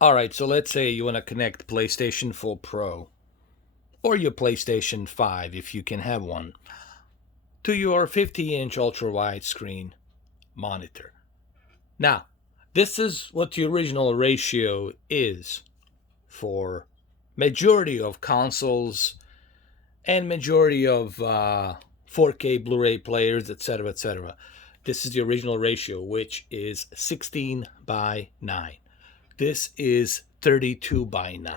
All right, so let's say you want to connect PlayStation 4 Pro or your PlayStation 5 if you can have one to your 50-inch ultra wide screen monitor. Now, this is what the original ratio is for majority of consoles and majority of 4K Blu-ray players, etc., etc. This is the original ratio, which is 16 by 9. This is 32 by 9.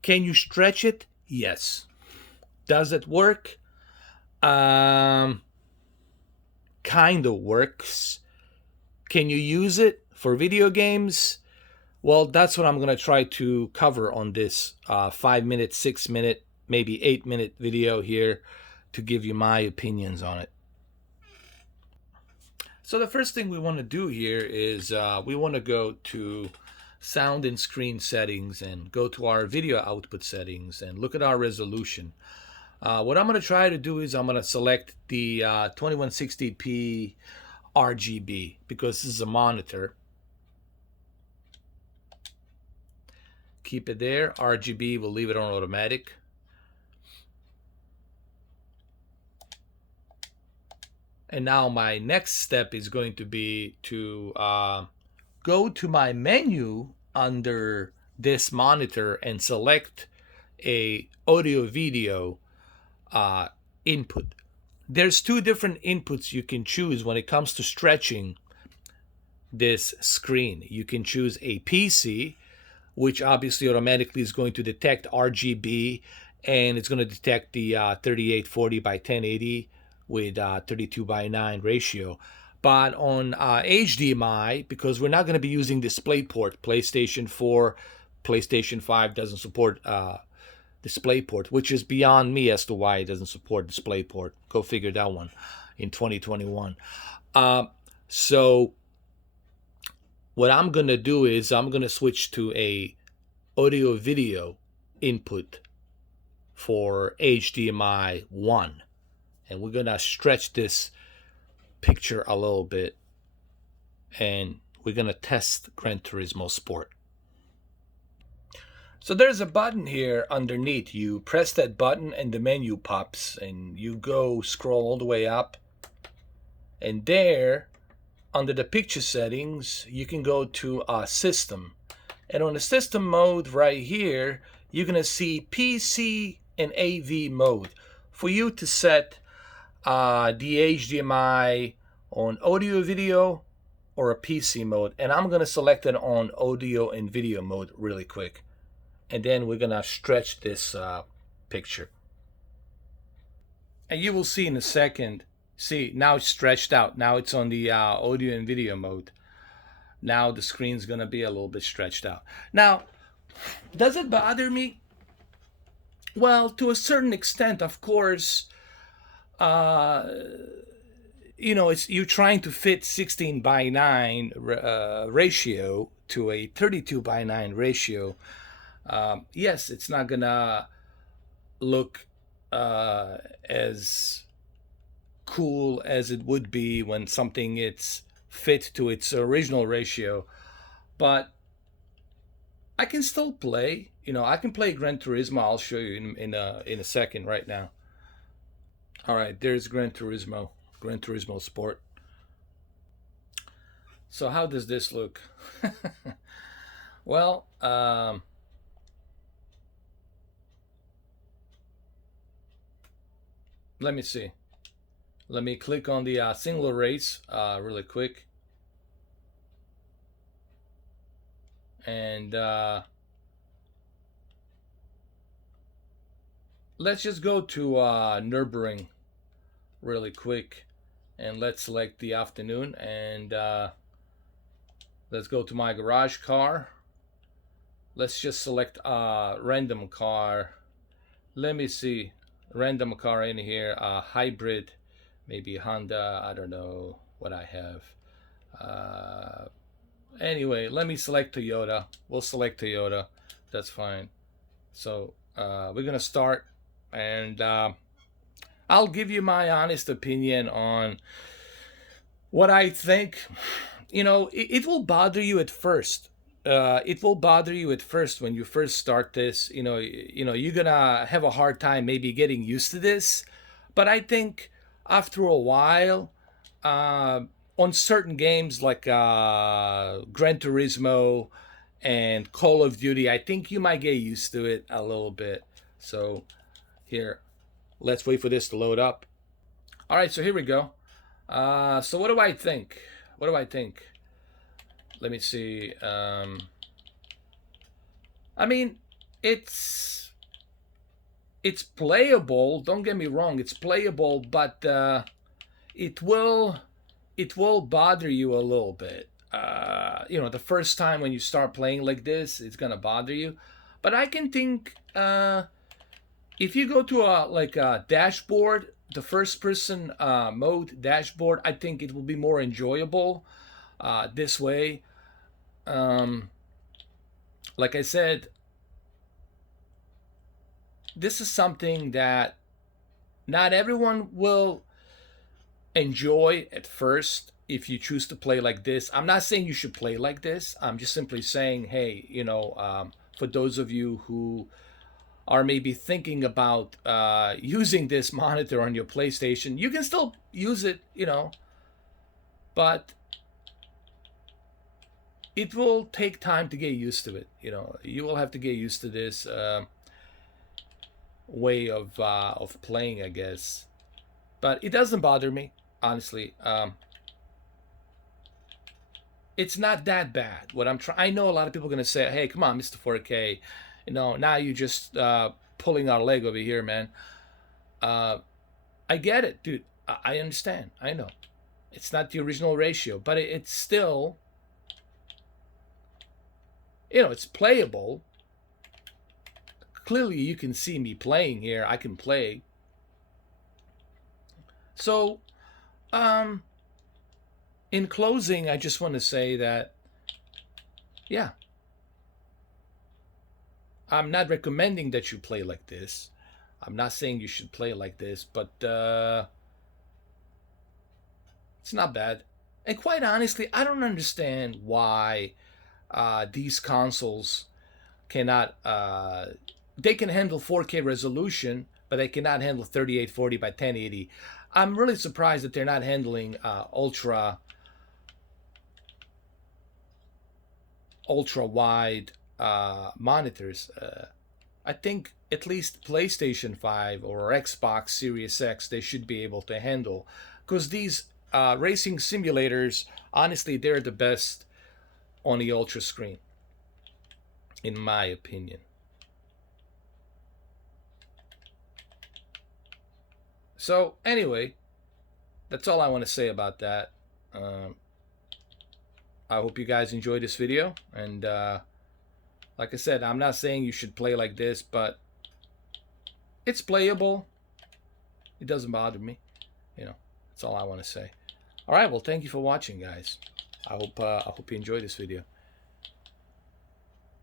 Can you stretch it? Yes. Does it work? Um, kind of works. Can you use it for video games? Well, that's what I'm going to try to cover on this 5 minute, 6 minute, maybe 8 minute video here to give you my opinions on it. So, the first thing we want to do here is we want to go to sound and screen settings and go to our video output settings and look at our resolution. What I'm going to try to do is I'm going to select the 2160p RGB because this is a monitor. Keep it there. RGB, we'll leave it on automatic. And now my next step is going to be to go to my menu under this monitor and select a audio video input. There's two different inputs you can choose when it comes to stretching this screen. You can choose a PC, which obviously automatically is going to detect RGB and it's going to detect the 3840 by 1080 with 32 by 9 ratio. But on HDMI, because we're not going to be using DisplayPort, PlayStation 4, PlayStation 5 doesn't support DisplayPort, which is beyond me as to why it doesn't support DisplayPort. Go figure that one in 2021. So what I'm going to do is I'm going to switch to a audio video input for HDMI 1. And we're going to stretch this picture a little bit. And we're going to test Gran Turismo Sport. So there's a button here underneath. You press that button and the menu pops. And you go scroll all the way up. And there, under the picture settings, you can go to System. And on the System mode right here, you're going to see PC and AV mode. For you to set the HDMI on audio video or a PC mode. And I'm going to select it on audio and video mode really quick. And then we're going to stretch this picture. And you will see in a second, see, now it's stretched out. Now it's on the audio and video mode. Now the screen's going to be a little bit stretched out. Now, does it bother me? Well, to a certain extent, of course. It's you're trying to fit 16 by 9 ratio to a 32 by 9 ratio. Yes, it's not gonna look as cool as it would be when something it's fit to its original ratio, but I can still play. I can play Gran Turismo. I'll show you in a second right now. All right, there's Gran Turismo Sport. So how does this look? Well, let me see. Let me click on the single race really quick. And let's just go to Nürburgring really quick. And let's select the afternoon. And let's go to my garage car. Let's just select random car. Let me see. Random car in here. Hybrid. Maybe Honda. I don't know what I have. Anyway, let me select Toyota. We'll select Toyota. That's fine. So we're going to start. And I'll give you my honest opinion on what I think. It will bother you at first. it will bother you at first when you first start this. You're gonna have a hard time maybe getting used to this, but I think after a while, uh, on certain games like Gran Turismo and Call of Duty, I think you might get used to it a little bit. So here, let's wait for this to load up. All right, so here we go. So what do I think? What do I think? Let me see. I mean, it's it's playable. Don't get me wrong, it's playable, but it will it will bother you a little bit. The first time when you start playing like this, it's gonna bother you. But I can think if you go to a dashboard, the first person mode dashboard, I think it will be more enjoyable this way. Um, like I said, this is something that not everyone will enjoy at first if you choose to play like this. I'm not saying you should play like this. I'm just simply saying, hey, for those of you who are maybe thinking about using this monitor on your PlayStation, you can still use it, but it will take time to get used to it. You will have to get used to this way of playing, I guess. But it doesn't bother me, honestly. It's not that bad. What I'm trying, I know a lot of people are gonna say, "Hey, come on, Mr. 4K, now you just pulling our leg over here, man." Uh, I get it, dude. I understand. I know it's not the original ratio, but it's still, it's playable. Clearly, you can see me playing here. I can play. So, um, in closing, I just want to say that, yeah, I'm not recommending that you play like this. I'm not saying you should play like this, but it's not bad. And quite honestly, I don't understand why these consoles cannot. They can handle 4K resolution, but they cannot handle 3840 by 1080. I'm really surprised that they're not handling ultra wide monitors. I think at least PlayStation 5 or Xbox Series X they should be able to handle, because these racing simulators, honestly, they're the best on the ultra screen, in my opinion. So anyway, that's all I want to say about that. Um, I hope you guys enjoyed this video, and like I said, I'm not saying you should play like this, but it's playable. It doesn't bother me. That's all I want to say. All right, well, thank you for watching, guys. I hope you enjoyed this video.